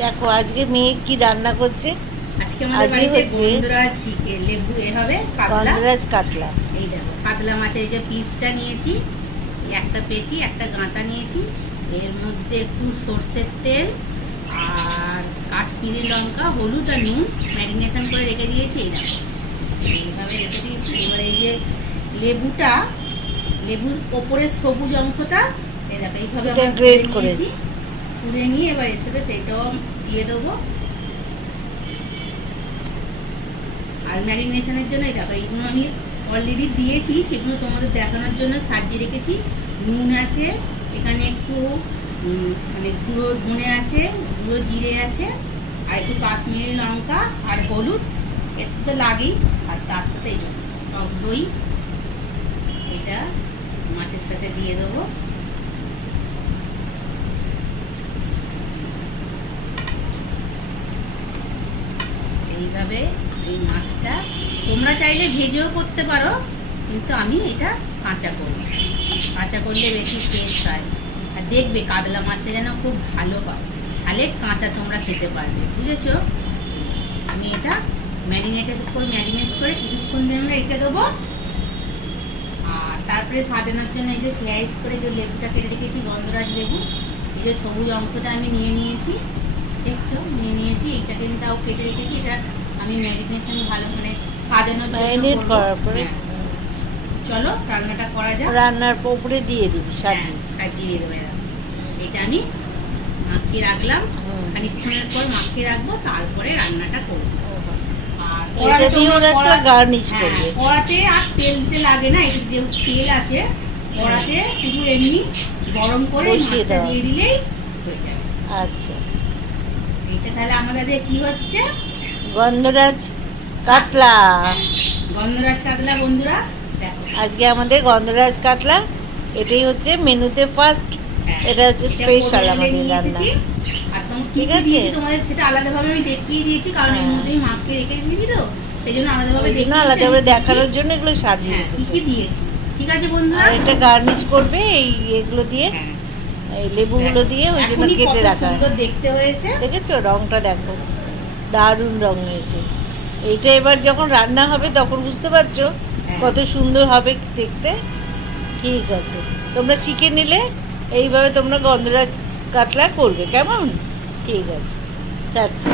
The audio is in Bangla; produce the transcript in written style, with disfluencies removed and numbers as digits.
দেখো আজকে মেয়ে কি রান্না করছে। আজকে আমাদের বাড়িতে গন্ধরাজ চিকেন লেবু হবে গন্ধরাজ কাতলা। এই দেখো কাতলা মাছের এই যে পিসটা নিয়েছি, একটা পেটি একটা গাঁতা নিয়েছি, এর মধ্যে একটু সর্ষের তেল আর কাশ্মীরি লঙ্কা, হলুদ আর নুন ম্যারিনেশন করে রেখে দিয়েছি। এই দেখো এইভাবে রেখে দিয়েছি। এবার এই যে লেবুটা, লেবুর ওপরের সবুজ অংশটা এই দেখো এইভাবে আমরা গ্রেট করেছি, তুলে নিয়ে এবার এর সাথে সেটাও দিয়ে দেবো। আর ম্যারিনেশনের জন্য এই দেখো এইগুলো আমি অলরেডি দিয়েছি, সেগুলো তোমাদের দেখানোর জন্য সাজিয়ে রেখেছি। নুন আছে এখানে, একটু মানে গুঁড়ো ধনে আছে, গুঁড়ো জিরে আছে, আর একটু কাশ্মীরি লঙ্কা আর হলুদ, এতে তো লাগেই। আর তার সাথে এই টক দই, এটা মাছের সাথে দিয়ে দেবো। এইভাবে এই মাছটা তোমরা চাইলে ভেজেও করতে পারো, কিন্তু আমি এটা কাঁচা করব। কাঁচা করলে বেশি টেস্ট হয়, আর দেখবে কাতলা মাছটা যেন খুব ভালো হয়, তাহলে কাঁচা তোমরা খেতে পারবে, বুঝেছো? আমি এটা ম্যারিনেট করে কিছুক্ষণ জন্য রেখে দেবো। আর তারপরে সাজানোর জন্য এই যে স্লাইস করে যে লেবুটা কেটে রেখেছি, গন্ধরাজ লেবু, এই যে সবুজ অংশটা আমি নিয়ে নিয়েছি, দেখছো নিয়ে নিয়েছি। এইটাকে আমি তাও কেটে রেখেছি, এটা আমি ম্যারিনেশন ভালো মানে সাজানোর জন্য করব। চলো রান্নাটা করা যাক। রান্নার উপরে দিয়ে দিবি, সাজিয়ে দিয়ে দেবো। এটা আমি মাখিয়ে রাখলাম, খানিকক্ষণের পর মাখিয়ে রাখবো, তারপরে রান্নাটা করবো। কড়াতে আর তেল দিতে লাগে না, এটা যেহেতু তেল আছে কড়াতে, শুধু এমনি গরম করে মাছটা দিয়ে দিলেই হয়ে যাবে। আচ্ছা, এটা তাহলে আমাদের কি হচ্ছে? গন্ধরাজ কাতলা। গন্ধরাজ কাতলা বন্ধুরা দেখো, আজকে আমাদের গন্ধরাজ কাতলা, এটাই হচ্ছে মেনুতে ফার্স্ট। এটা হচ্ছে স্পেশাল আমাদের রান্না। আর ঠিক আছে, তোমাদের সেটা আলাদাভাবে আমি দেখিয়ে দিয়েছি, কারণ এর মধ্যেই মাকে রেখে দিয়েছি, তো সেই জন্য আলাদাভাবে আলাদাভাবে দেখানোর জন্য এগুলো সাজিয়ে কি দিয়েছি। ঠিক আছে বন্ধুরা, আর এটা গার্নিশ করবে এই এগুলো দিয়ে, এই লেবুগুলো দিয়ে, ওই জন্য কেটে রাখা সুন্দর দেখতে হয়েছে। দেখেছো রংটা, দেখো দারুণ রং হয়েছে। এইটা এবার যখন রান্না হবে তখন বুঝতে পারছো কত সুন্দর হবে দেখতে। ঠিক আছে, তোমরা শিখে নিলে এইভাবে তোমরা গন্ধরাজ কাতলা করবে, কেমন? ঠিক আছে, ছাড়ছি।